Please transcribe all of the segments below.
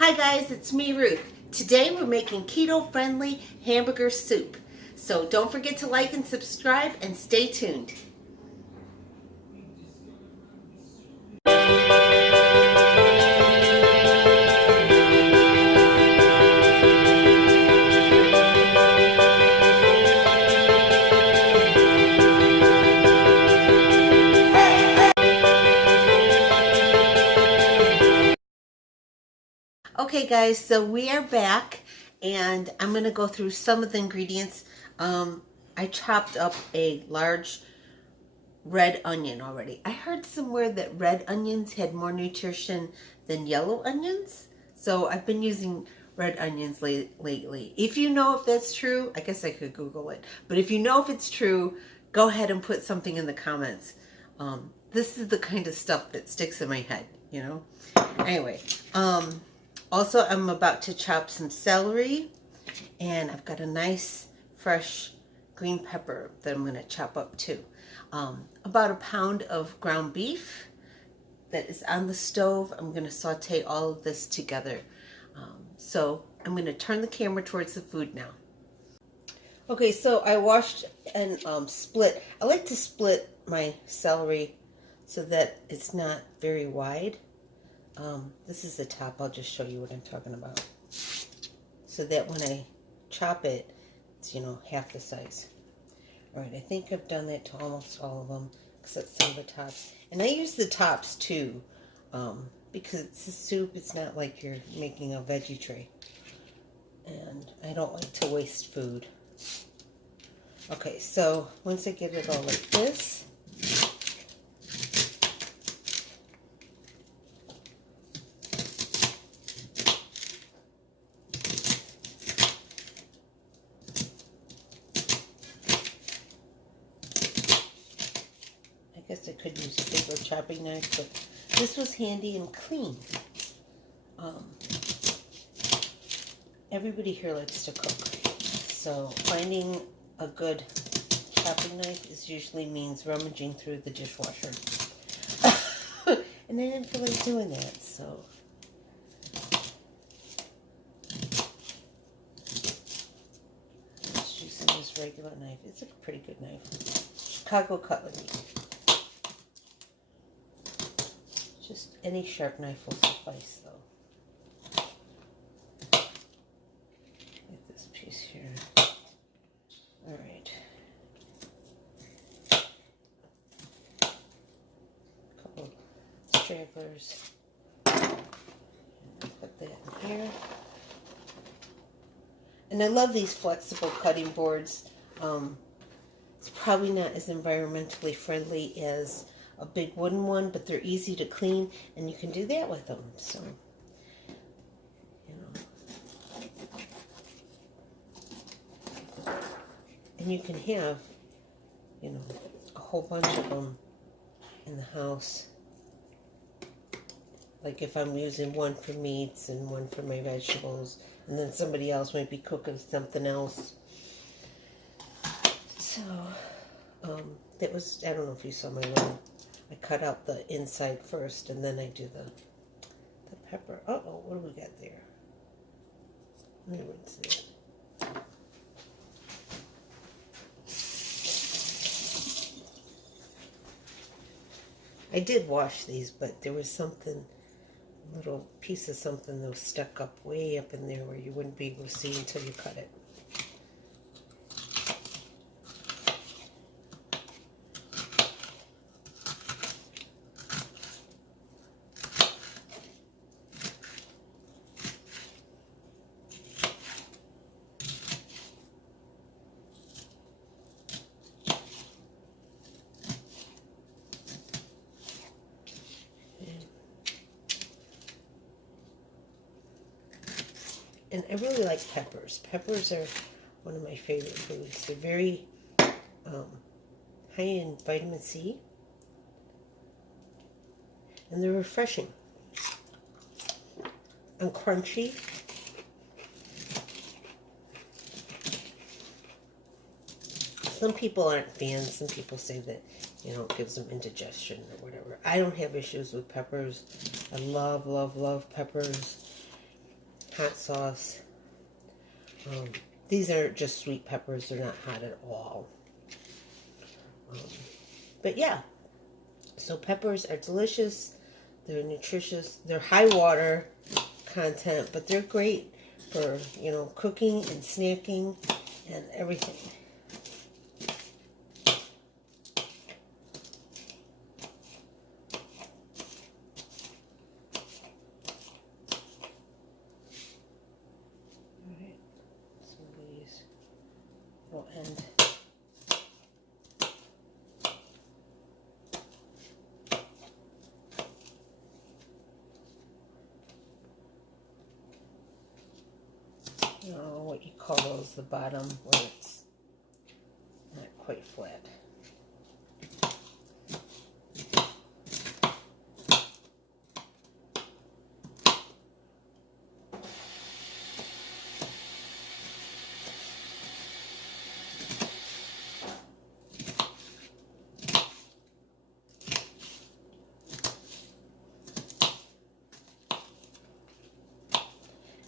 Hi guys, it's me, Ruth. Today we're making keto-friendly hamburger soup. So don't forget to like and subscribe and stay tuned. Okay guys, so we are back and I'm going to go through some of the ingredients. I chopped up a large red onion already. I heard somewhere that red onions had more nutrition than yellow onions. So I've been using red onions lately. If you know if that's true, I guess I could Google it. But if you know if it's true, go ahead and put something in the comments. This is the kind of stuff that sticks in my head, you know? Anyway, also I'm about to chop some celery, and I've got a nice fresh green pepper that I'm going to chop up too. About a pound of ground beef that is on the stove. I'm going to saute all of this together. So I'm going to turn the camera towards the food now. Okay, so I washed and split. I like to split my celery so that it's not very wide. This is the top. I'll just show you what I'm talking about. So that when I chop it, it's, you know, half the size. All right, I think I've done that to almost all of them, except some of the tops. And I use the tops too, because it's a soup. It's not like you're making a veggie tray. And I don't like to waste food. Okay, so once I get it all like this, I guess I could use a bigger chopping knife, but this was handy and clean. Everybody here likes to cook, so finding a good chopping knife usually means rummaging through the dishwasher. And I didn't feel like doing that, so. Just using this regular knife. It's a pretty good knife. Chicago cutlery. Just any sharp knife will suffice, though. Get this piece here. All right. A couple stragglers. Put that in here. And I love these flexible cutting boards. It's probably not as environmentally friendly as a big wooden one, but they're easy to clean, and you can do that with them. So, you know, and you can have, you know, a whole bunch of them in the house. Like if I'm using one for meats and one for my vegetables, and then somebody else might be cooking something else. So, that was, I don't know if you saw my little, I cut out the inside first, and then I do the pepper. Uh-oh, what do we got there? Let me rinse it. I did wash these, but there was something, a little piece of something that was stuck up way up in there where you wouldn't be able to see until you cut it. And I really like peppers. Peppers are one of my favorite foods. They're very high in vitamin C. And they're refreshing. And crunchy. Some people aren't fans. Some people say that, you know, it gives them indigestion or whatever. I don't have issues with peppers. I love, love, love peppers. hot sauce. These are just sweet peppers. They're not hot at all. But yeah, so peppers are delicious. They're nutritious. They're high water content, but they're great for, you know, cooking and snacking and everything. All right, some of these will end. I don't know what you call those, the bottom where it's not quite flat.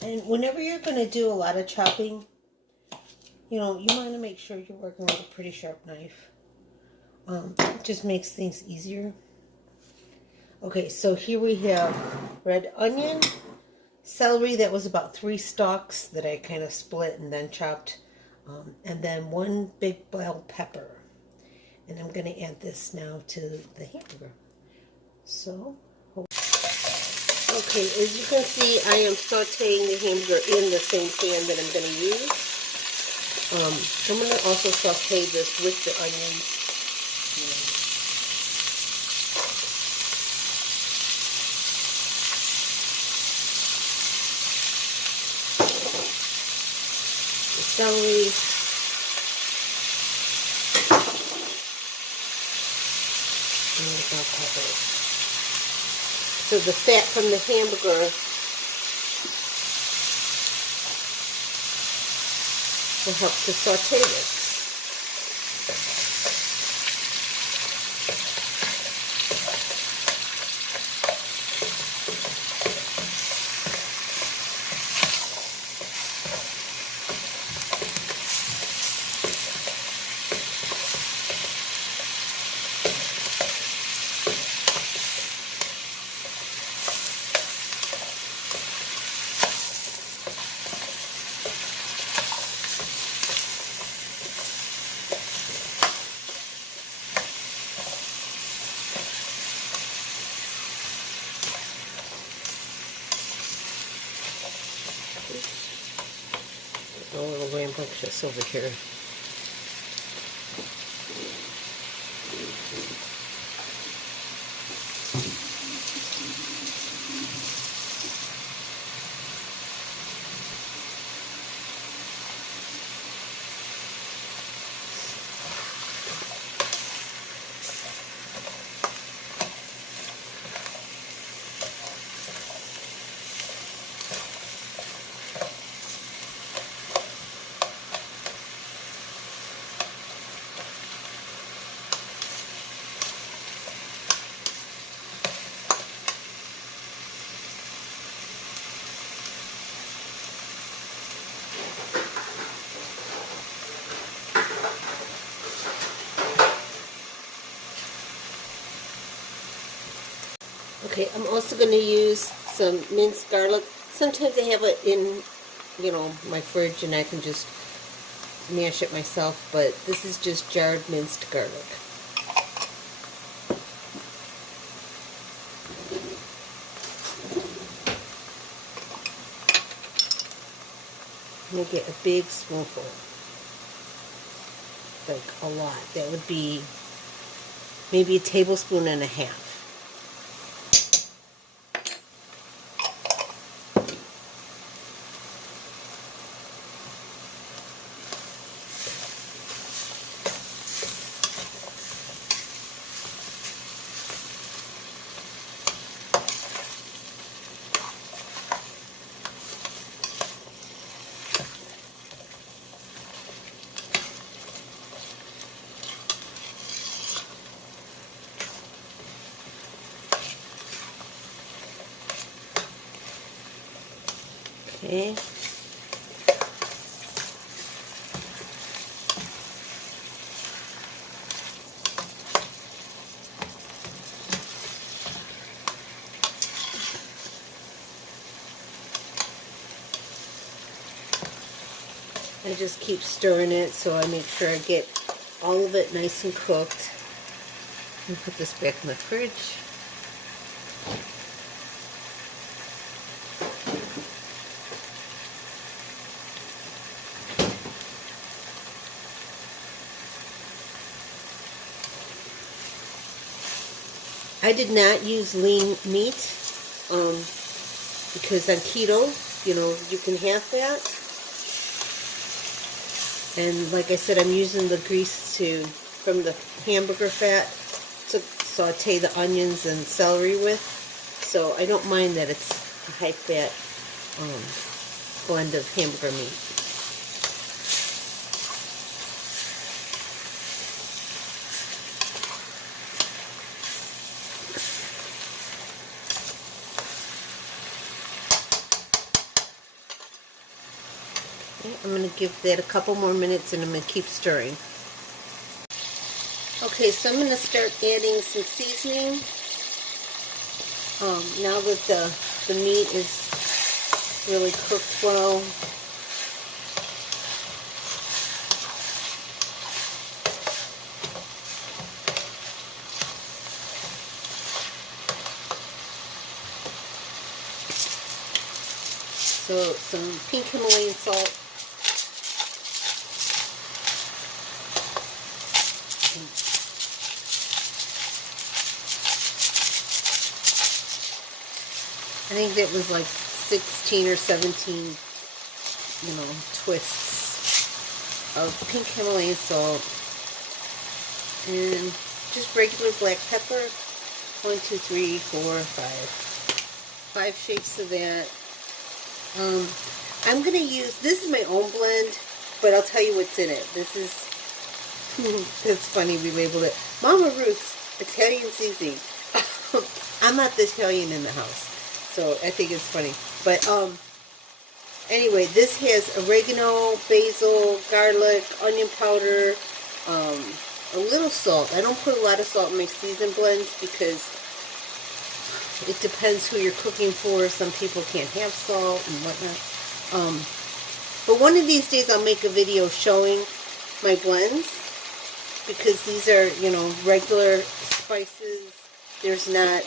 And whenever you're going to do a lot of chopping, you know, you want to make sure you're working with a pretty sharp knife. It just makes things easier. Okay, so here we have red onion, celery that was about 3 stalks that I kind of split and then chopped, and then 1 big bell pepper. And I'm going to add this now to the hamburger. So, okay, as you can see, I am sauteing the hamburger in the same pan that I'm going to use. I'm going to also saute this with the onions. The celery. And the bell pepper. So the fat from the hamburger will help to saute this. A little rambunctious over here. Okay, I'm also going to use some minced garlic. Sometimes I have it in, you know, my fridge and I can just mash it myself, but this is just jarred minced garlic. I'm going to get a big spoonful. Like a lot. That would be maybe a tablespoon and a half. Okay. I just keep stirring it so I make sure I get all of it nice and cooked. Let me put this back in the fridge. I did not use lean meat because on keto, you know, you can have that. And like I said, I'm using the grease from the hamburger fat to saute the onions and celery with. So I don't mind that it's a high-fat blend of hamburger meat. I'm going to give that a couple more minutes and I'm going to keep stirring. Okay, so I'm going to start adding some seasoning. Now that the meat is really cooked well. So some pink Himalayan salt. I think that was like 16 or 17, you know, twists of pink Himalayan salt. And just regular black pepper. 1, 2, 3, 4, 5. 5 shakes of that. I'm going to use, this is my own blend, but I'll tell you what's in it. This is, it's funny we labeled it Mama Ruth's Italian Seasoning. I'm not the Italian in the house, so I think it's funny. But anyway, this has oregano, basil, garlic, onion powder, a little salt. I don't put a lot of salt in my seasoned blends because it depends who you're cooking for. Some people can't have salt and whatnot. But one of these days I'll make a video showing my blends because these are, you know, regular spices. There's not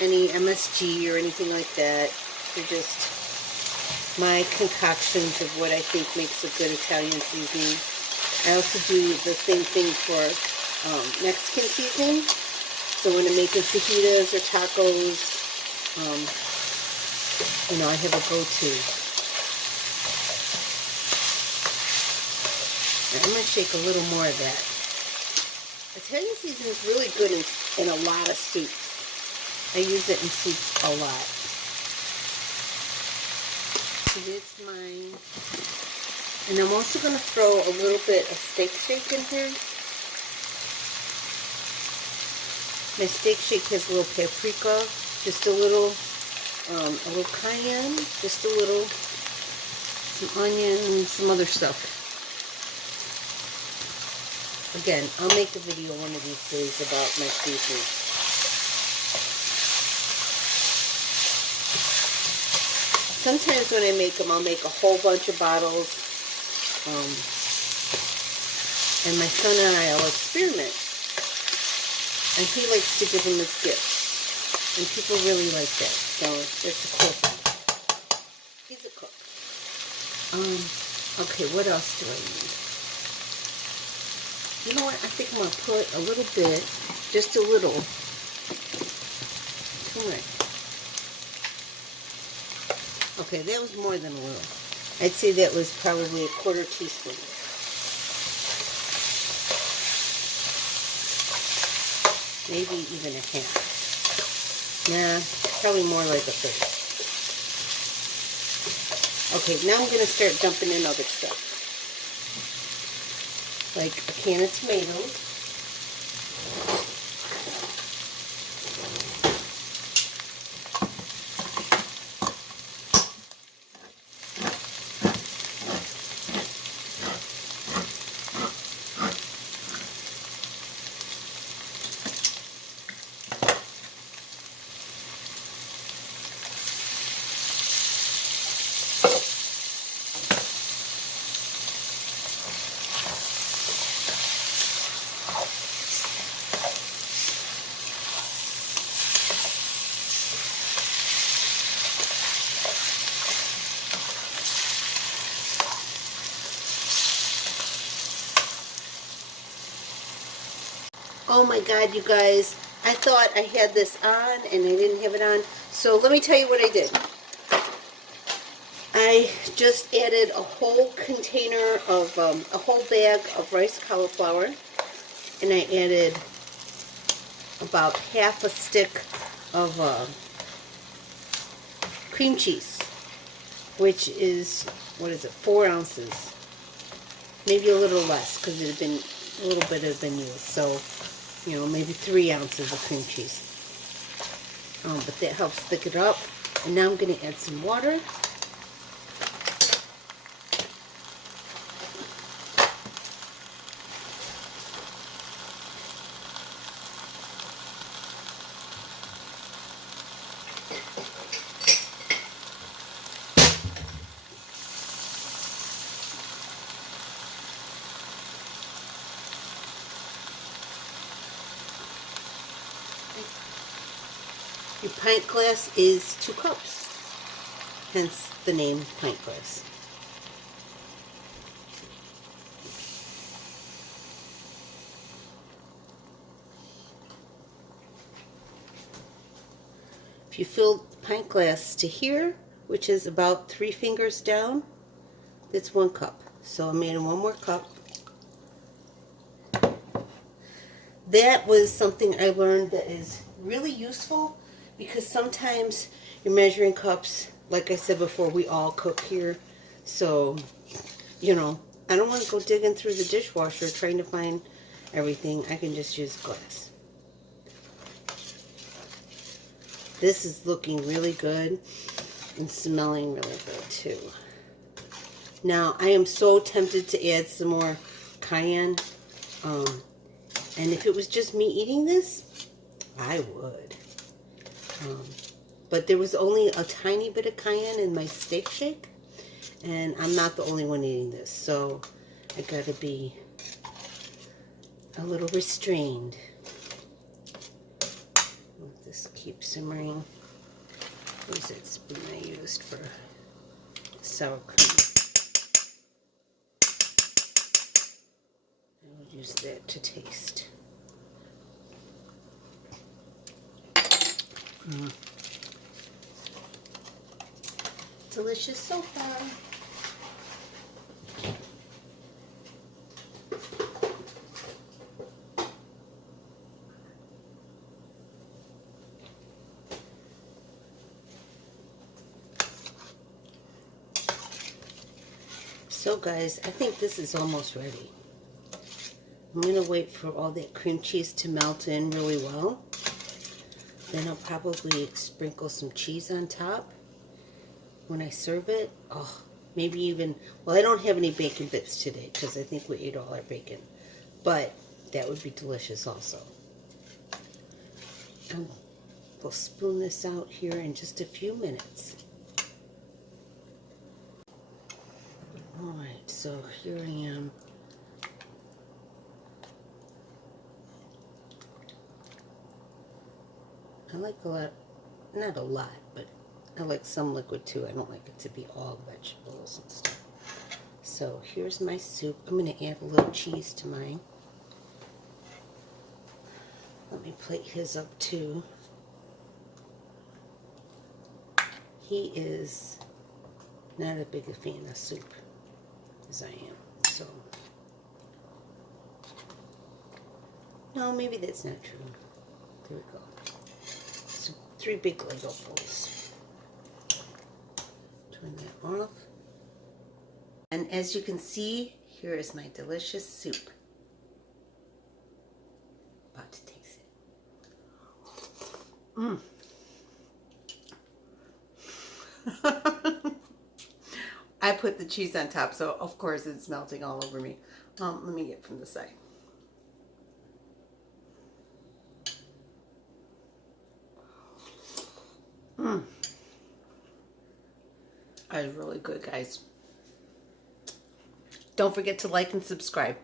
any MSG or anything like that. They're just my concoctions of what I think makes a good Italian seasoning. I also do the same thing for Mexican seasoning. So when I'm making fajitas or tacos, you know, I have a go-to. I'm going to shake a little more of that. Italian seasoning is really good in a lot of soups. I use it in soups a lot. So that's mine. And I'm also going to throw a little bit of steak shake in here. My steak shake has a little paprika, just a little cayenne, just a little, some onion, and some other stuff. Again, I'll make a video one of these days about my seasoning. Sometimes when I make them, I'll make a whole bunch of bottles. And my son and I will experiment. And he likes to give them as gifts. And people really like that. So that's a cool thing. He's a cook. Okay, what else do I need? You know what? I think I'm going to put a little bit, just a little, too much. Okay, that was more than a little. I'd say that was probably a 1/4 teaspoon. Maybe even a half. Nah, probably more like a 1/3. Okay, now I'm going to start dumping in other stuff. Like a can of tomatoes. Oh my God, you guys. I thought I had this on and I didn't have it on. So let me tell you what I did. I just added a whole container of, a whole bag of rice cauliflower. And I added about half a stick of cream cheese, which is, what is it, 4 ounces. Maybe a little less because it had been, a little bit had been used. So, you know, maybe 3 ounces of cream cheese. But that helps thick it up. And now I'm going to add some water. Your pint glass is 2 cups, hence the name pint glass. If you fill the pint glass to here, which is about 3 fingers down, that's 1 cup. So I'm adding 1 more cup. That was something I learned that is really useful because sometimes your measuring cups, like I said before, we all cook here. So, you know, I don't want to go digging through the dishwasher trying to find everything. I can just use glass. This is looking really good and smelling really good too. Now, I am so tempted to add some more cayenne. And if it was just me eating this, I would. But there was only a tiny bit of cayenne in my steak shake. And I'm not the only one eating this. So I gotta be a little restrained. Let this keep simmering. Where's that spoon I used for sour cream? I'll use that to taste. Delicious so far. So guys, I think this is almost ready. I'm going to wait for all that cream cheese to melt in really well. Then I'll probably sprinkle some cheese on top when I serve it. Oh, maybe even, well, I don't have any bacon bits today because I think we ate all our bacon. But that would be delicious also. And we'll spoon this out here in just a few minutes. Alright, so here I am. I like a lot, not a lot, but I like some liquid too. I don't like it to be all vegetables and stuff. So here's my soup. I'm going to add a little cheese to mine. Let me plate his up too. He is not as big a fan of soup as I am. So, no, maybe that's not true. There we go. So 3 big Legofuls. Turn that off. And as you can see, here is my delicious soup. About to taste it. Mmm. I put the cheese on top, so of course it's melting all over me. Let me get from the side. Mmm. That is really good, guys. Don't forget to like and subscribe.